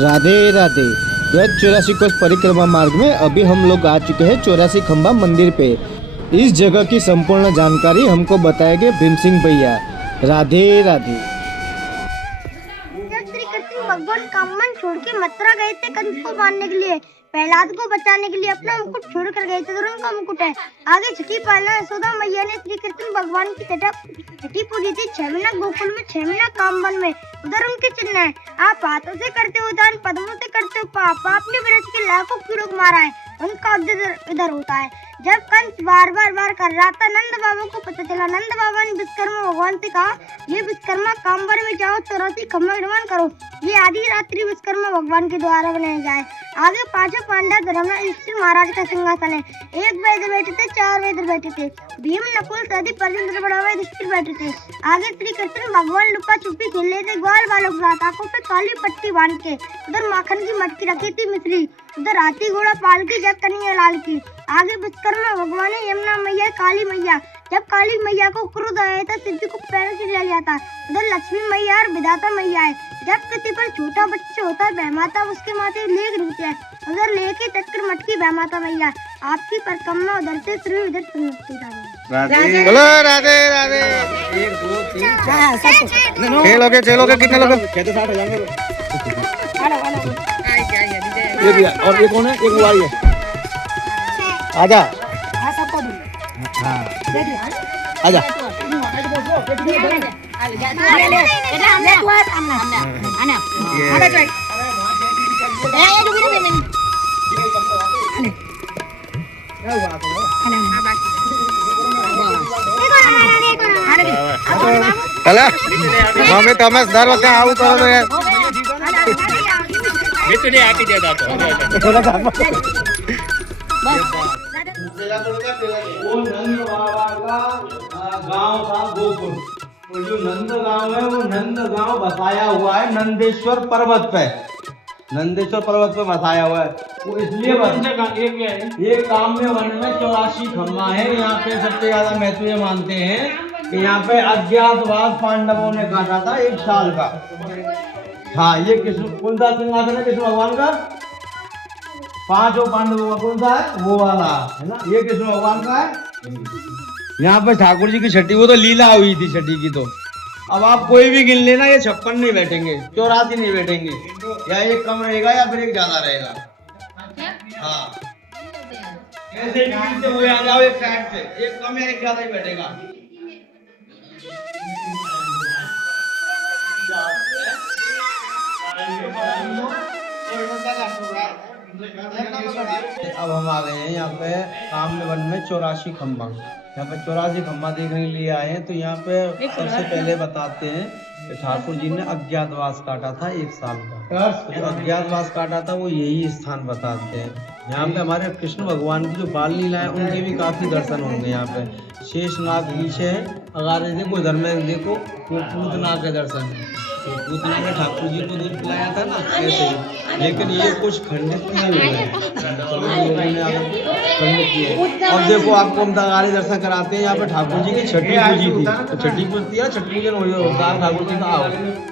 राधे राधे। ब्रज 84 कोस परिक्रमा मार्ग में अभी हम लोग आ चुके हैं 84 खंबा मंदिर पे। इस जगह की संपूर्ण जानकारी हमको बताएंगे भीम सिंह भैया। राधे राधे। जब श्री कृष्ण भगवान कामन छोड़ के मथुरा गए थे कंस को मारने के लिए, प्रहलाद को बचाने के लिए अपना मुकुट छोड़ कर गए थे, तो उनका मुकुट है। आगे छठी पालना यशोदा मैया ने श्री कृष्ण भगवान की छठी पूजी थी। 6 महीना गोकुल में, 6 महीना कामवन में, उधर उनके चिन्ह है। आप हाथों से करते हो दान, पद्मों से करते हो पाप। आपने ब्रज के लाखों कीड़ों को मारा है, उनका इधर होता है। जब कंस बार कर रहा था, नंद बाबा को पता चला। नंद बाबा ने विश्वकर्मा भगवान से कहा, ये विश्वकर्मा कामवर में जाओ, 84 खंबा निर्माण करो। ये आधी रात्रि विश्वकर्मा भगवान के द्वारा बनाया जाए। आगे पांचों पांडव धर्मराज युधिष्ठिर महाराज का सिंहासन है। एक वेद बैठे थे, 4 वेद बैठे थे। भीम, नकुल, सहदेव, अर्जुन, द्रौपदी युधिष्ठिर बैठे थे। आगे श्री कृष्ण भगवान लुका छुपी खेल रहे थे। ग्वाल बालों के साथ आंखों पे काली पट्टी बांध के। उधर माखन की मटकी रखी थी मिश्री, उधर हाथी घोड़ा पाल की, जब कन्हैया लाल की। आगे विश्वकर्मा भगवान ने यमुना मैया, काली मैया। जब काली मैया को क्रोध आया था, शिव जी को पैर से लिया गया था। उधर लक्ष्मी मैया और विधाता मैया है। जब किसी पर छोटा बच्चा होता है बहमाता, उसके माथे लेग रुकते हैं। उधर लेके चक्कर मटकी बहमाता मैया। आपकी परिक्रमा उधर से शुरू, इधर समाप्ति। राधे बोलो, राधे राधे। 1 2 3 खेलोगे कितने लोग? 60 हो जाएंगे। ये भी है। और ये कौन है? एक वो आई है। आजा। हाँ आजा। चला मम्मी तमस दर वक्त आऊ तो मित्र आके दे दातो वो नंद बाबा का गांव था गोकुल। तो जो नंद गांव है वो नंद गांव बसाया हुआ है नंदेश्वर पर्वत पे। नंदेश्वर पर्वत पे बसाया हुआ है वो इसलिए एक काम में वन में 84 खम्मा है। यहाँ पे सबसे ज्यादा महत्व ये मानते हैं कि यहाँ पे अज्ञातवास पांडवों ने काटा था 1 साल का। हाँ ये कृष्ण कौन सा सिंहासन है? कृष्ण भगवान का। 5 पांडवों का कौन सा है? वो वाला है ना, ये कृष्ण भगवान का है। यहाँ पे ठाकुर जी की छठी, वो तो लीला हुई थी छठी की। तो अब आप कोई भी गिन लेना, ये 56 नहीं बैठेंगे, 84 नहीं बैठेंगे। या एक कम रहेगा या फिर एक ज्यादा रहेगा। हाँ ऐसे गिनते हुए आ जाओ एक साइड से, एक कम या एक ज्यादा ही बैठेगा। अब हम आ गए हैं यहाँ पे काम्य वन में 84 खम्बा। यहाँ पे 84 खम्बा देखने के लिए आए हैं। तो यहाँ पे सबसे पहले बताते हैं कि ठाकुर जी ने अज्ञातवास काटा था 1 साल का। तो जो अज्ञातवास काटा था वो यही स्थान बताते हैं। यहाँ पे हमारे कृष्ण भगवान की जो बाल लीला है उनके भी काफी दर्शन होंगे। यहाँ पे शेषनाग पीछे है, अगर देखो इधर में देखो वो पूतना के दर्शन है। तो पूतना में ठाकुर जी को दूध पिलाया था ना ऐसे ही, लेकिन ये कुछ खंडित नहीं हुए हैं, खंडित किए। और देखो आपको हम दरगारी दर्शन कराते हैं। यहाँ पे ठाकुर जी की छठी पूजी थी। तो छठी पूजती है, छठ पूजन होता है ठाकुर जी का। आओ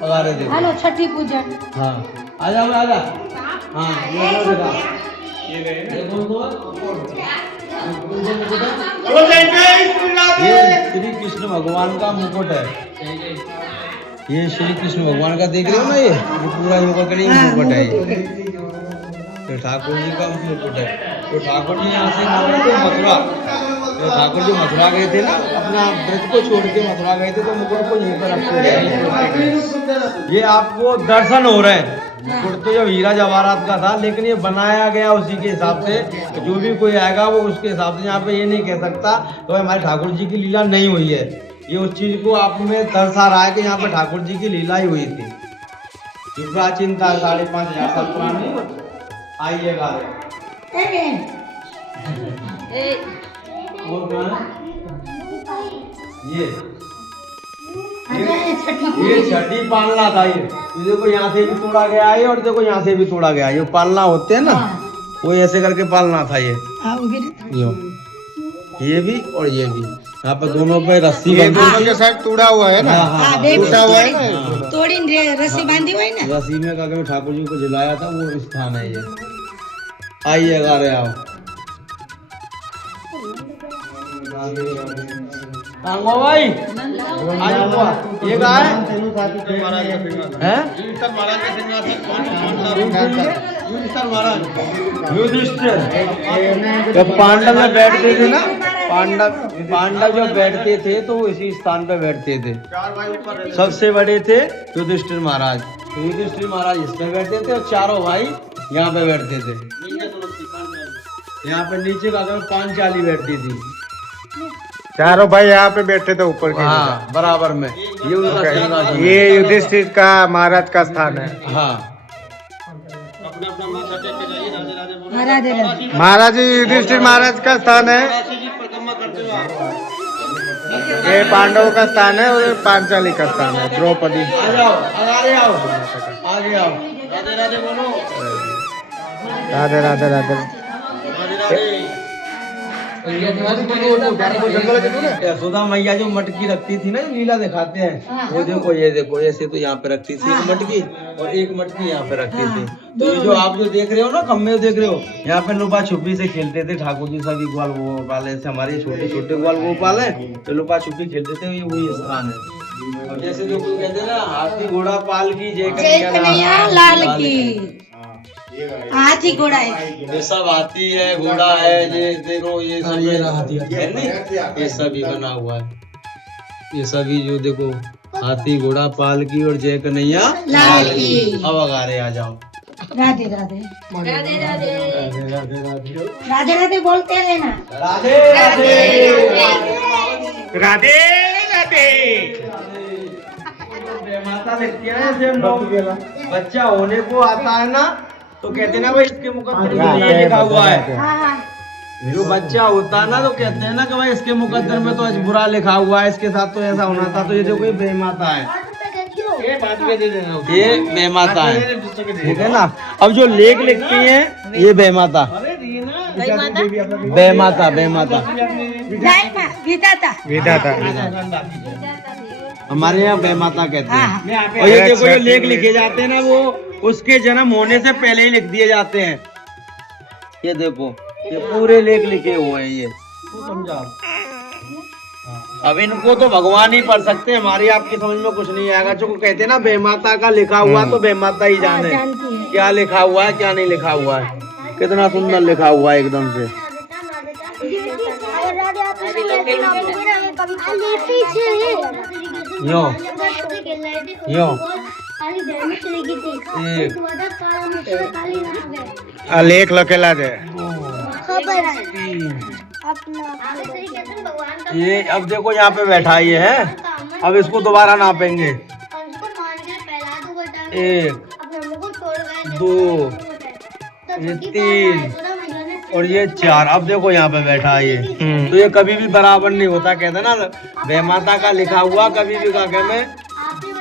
अगारे देखो, हेलो छठी पूजन। हाँ आजा आजा। हाँ ये श्री कृष्ण भगवान का मुकुट है। ये श्री कृष्ण भगवान का देख रहे हो ना, ये पूरा मुकुट है ये। तो ठाकुर जी का मुकुट है। तो ठाकुर जी यहाँ से मथुरा, तो ठाकुर जी मथुरा गए थे ना, अपना व्रत को छोड़ के मथुरा गए थे, तो मुकुट को यहीं पर रखते गए। ये आपको दर्शन हो रहे हैं। मुकुट तो जब हीरा जवाहरात का था, लेकिन ये बनाया गया उसी के हिसाब से। जो भी कोई आएगा वो उसके हिसाब से। यहाँ पे ये नहीं कह सकता तो हमारे ठाकुर जी की लीला नहीं हुई है। ये उस चीज को आप में दर्शा रहा है कि यहाँ पे ठाकुर जी की लीला ही हुई थी। जो प्राचीन था 5,500 साल पुरानी। आइएगा ये छठी पालना था। ये देखो यहाँ से भी तोड़ा गया है और देखो यहाँ से भी तोड़ा गया है। ये पालना होते हैं ना, वो ऐसे करके पालना था। ये भी और ये भी यहाँ पे दोनों पे रस्सी ये बंधी दोनों थी। के साथ टूटा हुआ है ना, हाँ, हाँ, देख टूटा हुआ है तोड़ी ना। तोड़ी रस्सी बांधी हुई ना। रस्सी में का के ठाकुर जी को जलाया था, वो स्थान है ये। आइए अगारे आओ। आंगो भाई आज हुआ ये कहा है युधिष्ठिर जब पांडव में बैठते थे ना, पांडव जब बैठते थे तो वो इसी स्थान पे बैठते थे। सबसे बड़े थे युधिष्ठिर महाराज, तो युधिष्ठिर महाराज इस पे बैठते थे और चारों भाई यहाँ पे बैठते थे। यहाँ पे नीचे का पांचाली बैठती थी। चारों भाई यहाँ पे बैठे थे ऊपर के। हाँ बराबर में, ये उनका सिंहासन है। ये युधिष्ठिर का महाराज का स्थान है। हाँ महाराज राधे। महाराज जी युधिष्ठिर महाराज का स्थान है, ये पांडवों का स्थान है और ये पांचाली का स्थान है, द्रौपदी। आ जाओ आगे आओ, आगे आओ। राधे राधे बोलो। राधे राधे राधे। यशोदा मैया जो मटकी रखती थी ना, जो लीला दिखाते हैं, वो देखो, ये देखो ऐसे तो यहाँ पे रखती थी एक मटकी और एक मटकी यहाँ पे रखती थी। तो ये जो आप जो देख रहे हो ना, खम्भे देख रहे हो, यहाँ पे लुपा छुपी से खेलते थे ठाकुर जी। सभी ग्वाल गोपाल ऐसे हमारे छोटे छोटे ग्वाल गोपाल है, तो लुपा छुपी खेलते थे। ये वही स्थान है। और जैसे जो कहते हैं ना, हाथी घोड़ा पाल की जय कन्हैया लाल की। हाथी घोड़ा है, ये सब हाथी है, घोड़ा है, ये देखो ये सब है नहीं, ये सभी बना हुआ है। ये सभी जो देखो, हाथी घोड़ा पाल की और जय कन्हैया लाल की। अब अगारे आ जाओ। राधे राधे राधे राधे राधे राधे बोलते रहना। राधे राधे राधे राधे। माता लिखती है ना, जैसे हम लोग बच्चा होने को आता है ना, तो कहते हैं ना भाई इसके मुकद्दर में ये लिखा हुआ है। जो बच्चा होता है ना, तो कहते हैं ना कि भाई इसके मुकद्दर में तो आज बुरा लिखा हुआ है, इसके साथ तो ऐसा होना था। तो ये देखो, ये बेमाता है, ये बेमाता है, ठीक है ना। अब जो लेख लिखती हैं, ये बेमाता, बेमाता बेमाता विधाता विधाता। हमारे यहाँ बेमाता कहते हैं। और ये देखो, जो लेख लिखे जाते हैं ना, वो उसके जन्म होने से पहले ही लिख दिए जाते हैं। ये देखो, ये पूरे लेख लिखे हुए हैं ये। अब इनको तो भगवान ही पढ़ सकते हैं, हमारी आपकी समझ में कुछ नहीं आएगा। जो कहते हैं ना, बेमाता का लिखा हुआ तो बेमाता ही जाने क्या लिखा हुआ है, क्या नहीं लिखा हुआ है। कितना सुंदर लिखा हुआ है एकदम से। यो यो लेख लखेला दे। ये अब देखो, यहाँ पे बैठा ये है। अब इसको दोबारा नापेंगे। 1 2 ये 3 और ये 4। अब देखो यहाँ पे बैठा है ये। तो ये कभी भी बराबर नहीं होता। कहते हैं ना, बेमाता का लिखा हुआ कभी भी काके में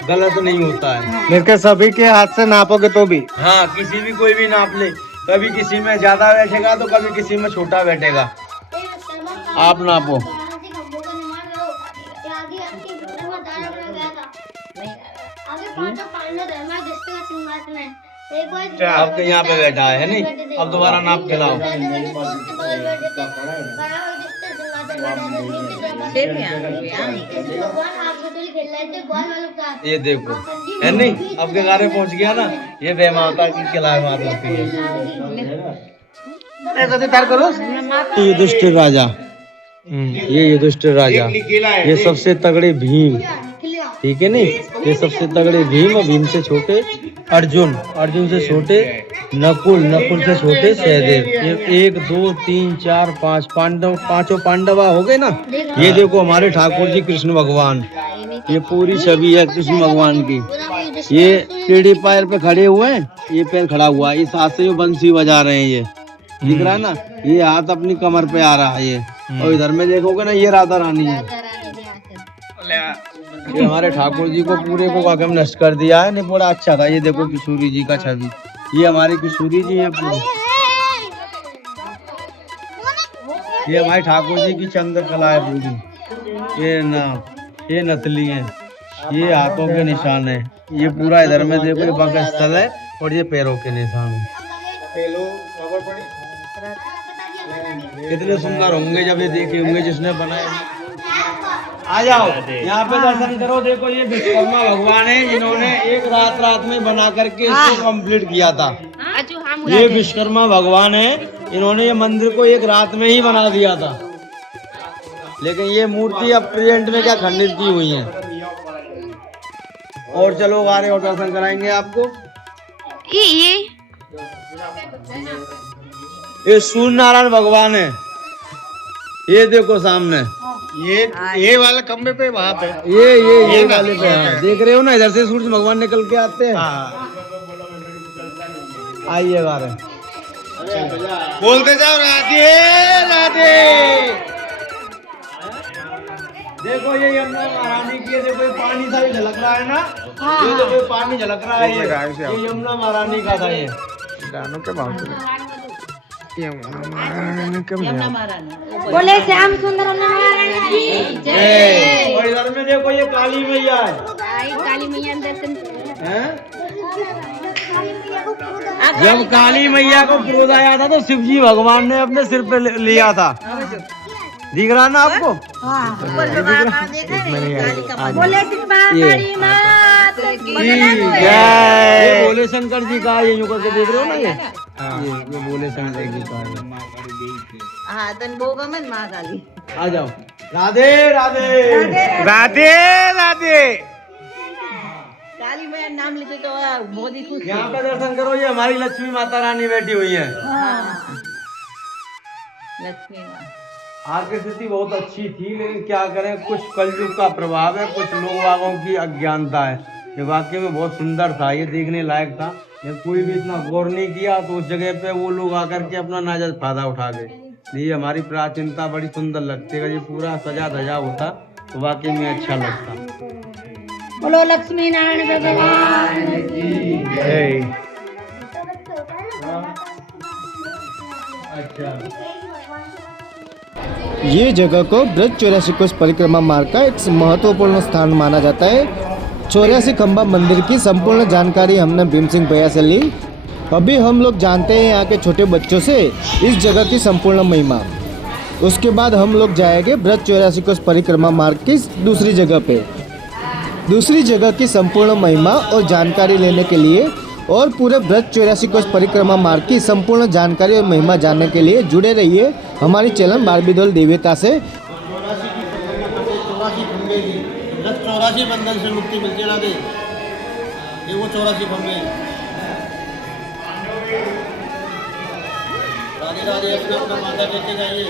गलत नहीं होता है। लेकिन सभी के हाथ से नापोगे तो भी। हाँ, किसी भी कोई भी नाप ले, कभी किसी में ज्यादा बैठेगा तो कभी किसी में छोटा बैठेगा। आप नापो। आपके यहाँ पे बैठा है नहीं। अब दोबारा नाप के लाओ। ये देखो है नहीं, अब के गारे पहुँच गया ना। ये बेमाता की किलाए मार होती है। ये युधिष्ठिर राजा, ये युधिष्ठिर राजा, ये सबसे तगड़े भीम, ठीक है नहीं। ये सबसे तगड़े भीम और भीम से छोटे अर्जुन, अर्जुन से छोटे नकुल, नकुल से छोटे सहदेव। ये 1 2 3 4 5 पांडव, पांचों पांडवा हो गए ना। ये देखो हमारे ठाकुर जी कृष्ण भगवान, ये पूरी छवि है कृष्ण भगवान की। ये टेढ़े पैर पे खड़े हुए हैं, ये पैर खड़ा हुआ है, इस हाथ से ये बंसी बजा रहे हैं। ये दिख रहा है ना, ये हाथ अपनी कमर पे आ रहा है ये। और इधर में देखोगे ना, ये राधा रानी है। ये हमारे ठाकुर जी को पूरे को कागम नष्ट कर दिया है। नहीं बड़ा अच्छा था। ये देखो किशोरी जी का छवि, ये हमारी किशोरी जी है पूरी। ये हमारे ठाकुर जी की चंद्रकला है पूरी। ये नकली है, ये हाथों के निशान है, ये पूरा इधर में देखो ये वक्षस्थल है और ये पैरों के निशान है। कितने सुंदर होंगे जब ये देखे होंगे जिसने बनाए। आ जाओ यहाँ पे दर्शन करो। देखो ये विश्वकर्मा भगवान है, जिन्होंने एक रात में बना करके इसको कंप्लीट किया था। ये विश्वकर्मा भगवान है, इन्होंने ये मंदिर को एक रात में ही बना दिया था, लेकिन ये मूर्ति अब प्रेजेंट में क्या खंडित की हुई है। और चलो आ रहे और दर्शन कराएंगे आपको। ये सूर्य नारायण भगवान है, ये देखो सामने, ये वाले खंबे पे वहाँ पे, ये वाले पे, हाँ देख रहे हो ना, इधर से सूर्य भगवान निकल के आते हैं। आइए बारे बोलते जाओ राधे राधे। देखो ये यमुना महारानी की है, देखो ये पानी सा भी झलक रहा है ना, ये देखो ये पानी झलक रहा है, ये यमुना महारानी का था। ये गानों के भाव बोले श्याम सुंदर महारानी की जय। और इधर में देखो ये काली मैया है, काली मैया दर्शन जब काली मैया को क्रोध आया था तो शिव जी भगवान ने अपने सिर पे लिया था। दिख रहा ना आपको? ये भोले शंकर जी का, ये यूं करके देख रहे हो ना, ये भोले शंकर जी का है। आ जाओ। राधे राधे राधे राधे। काली मैया नाम लेते तो मोदी खुश। यहाँ पे दर्शन करो, ये हमारी लक्ष्मी माता रानी बैठी हुई है। लक्ष्मी माँ आर्थिक स्थिति बहुत अच्छी थी, लेकिन क्या करें, कुछ कलयुग का प्रभाव है, कुछ लोग वागों की अज्ञानता है। ये वाकई में बहुत सुंदर था, ये देखने लायक था, लेकिन कोई भी इतना गौर नहीं किया, तो उस जगह पे वो लोग आकर के अपना नाजायज फायदा उठा गए। ये हमारी प्राचीनता बड़ी सुंदर लगती है, ये पूरा सजा धजा होता तो वाकई में अच्छा लगता। बोलो लक्ष्मी नारायण भगवान की जय। अच्छा, ये जगह को ब्रज 84 कोस परिक्रमा मार्ग का एक महत्वपूर्ण स्थान माना जाता है। 84 खंबा मंदिर की संपूर्ण जानकारी हमने भीम सिंह भैया से ली। अभी हम लोग जानते हैं यहाँ के छोटे बच्चों से इस जगह की संपूर्ण महिमा। उसके बाद हम लोग जाएंगे ब्रज 84 कोस परिक्रमा मार्ग की दूसरी जगह पे। दूसरी जगह की संपूर्ण महिमा और जानकारी लेने के लिए और पूरे ब्रज 84 कोस परिक्रमा मार्ग की संपूर्ण जानकारी और महिमा जानने के लिए जुड़े रहिए हमारी चैनल बारबीदोल देवता से। 84 बंधन से मुक्ति मिलती है। राधे, ये वो 84 खंबे। राधे राधे, अपना माता लेके जाइए।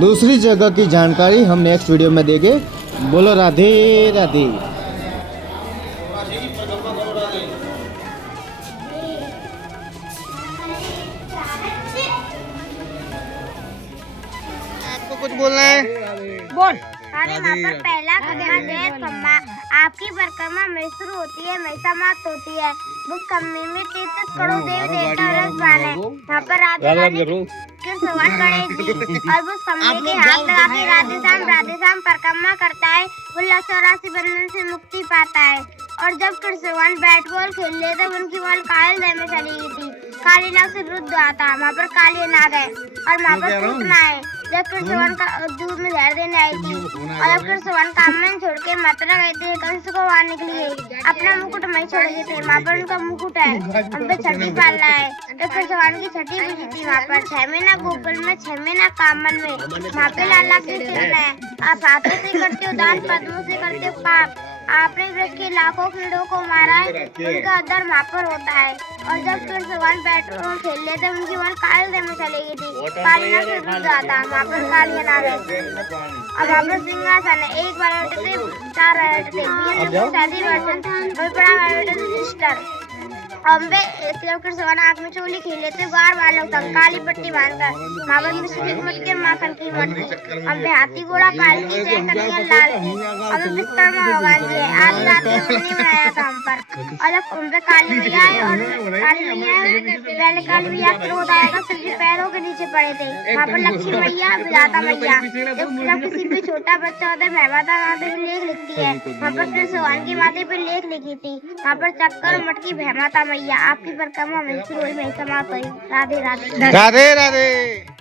दूसरी जगह की जानकारी हम नेक्स्ट वीडियो में देंगे। बोलो राधे राधे। आपको कुछ बोलना है? बोल। अरे वहाँ पर पहला खंबा जय खंबा आपकी परिक्रमा में शुरू होती है, में समाप्त होती है। उस खंबे में 33 करोड़ देवी देवता रसवान है। वहाँ पर राधे रानी के सवाल गणेश जी और वो खंबे के हाथ लगा के राधे श्याम परिक्रमा करता है। वो 84 बंधन से मुक्ति पाता है। और जब कृष्ण भगवान बैट बॉल खेल रहे थे, उनकी बॉल काले देह में चली गई थी। काली नाग से विरुद्ध आता, वहाँ पर काली नाग है और वहाँ पर पूतना है। जब कृष्ण भगवान का दूध में जहर देने आई थी और जब कृष्ण भगवान कामन छोड़ के मथुरा गए थे कंस को मारने के लिए, अपना मुकुट वहीं छोड़ गए थे। वहाँ पर उनका मुकुट है, हम पे छठी पालना है। तो कृष्ण भगवान की छठी पूजी थी वहाँ पर 6 महीना गोकुल में, 6 महीना कामन में। वहाँ पे लाला की चरण है। आप हाथों से करते हो दान, पद्मों से करते हो पाप। आपने ब्रज के लाखों कीड़ों को मारा है, उनका अदर वहाँ पर होता है। और जब कृष्ण भगवान बैट बॉल खेल रहे थे, उनकी बॉल काले देह में चली गई थी। काली नाग से विरुद्ध आता, वहाँ पर काली नाग है और वहाँ पर सिंहासन है। एक बार बैठे थे, 4 बैठे थे। 7 वर्षन और बड़ा बैठे थे सिस्टर। अम्बे किलोमीटर सवाना आग में चोली खेले थे बार बार लोग काली पट्टी बांधकर वहाँ पर मिश्री की मटके माखन की मटकी अम्बे हाथी घोड़ा पालकी जय कन्हैया लाल अम्बे विश्वकर्मा भगवान जी है आज रात में मंदिर बनाया था हम पर और जब अम्बे काली मैया है और काली मैया है पहले काली मैया क्रोध आया था सिर के पैरों के नीचे पड़े थे वहाँ पर लक्ष्मी मैया विधाता मैया जब किसी पे छोटा बच्चा होता है महमाता माते पे लेख लिखती है वहाँ पर कृष्ण भगवान की माते पे लेख लिखी थी वहाँ पर चक्कर मटकी भैमाता मैया आपकी परिक्रमा में रोई में समाप्त हुई राधे राधे राधे राधे।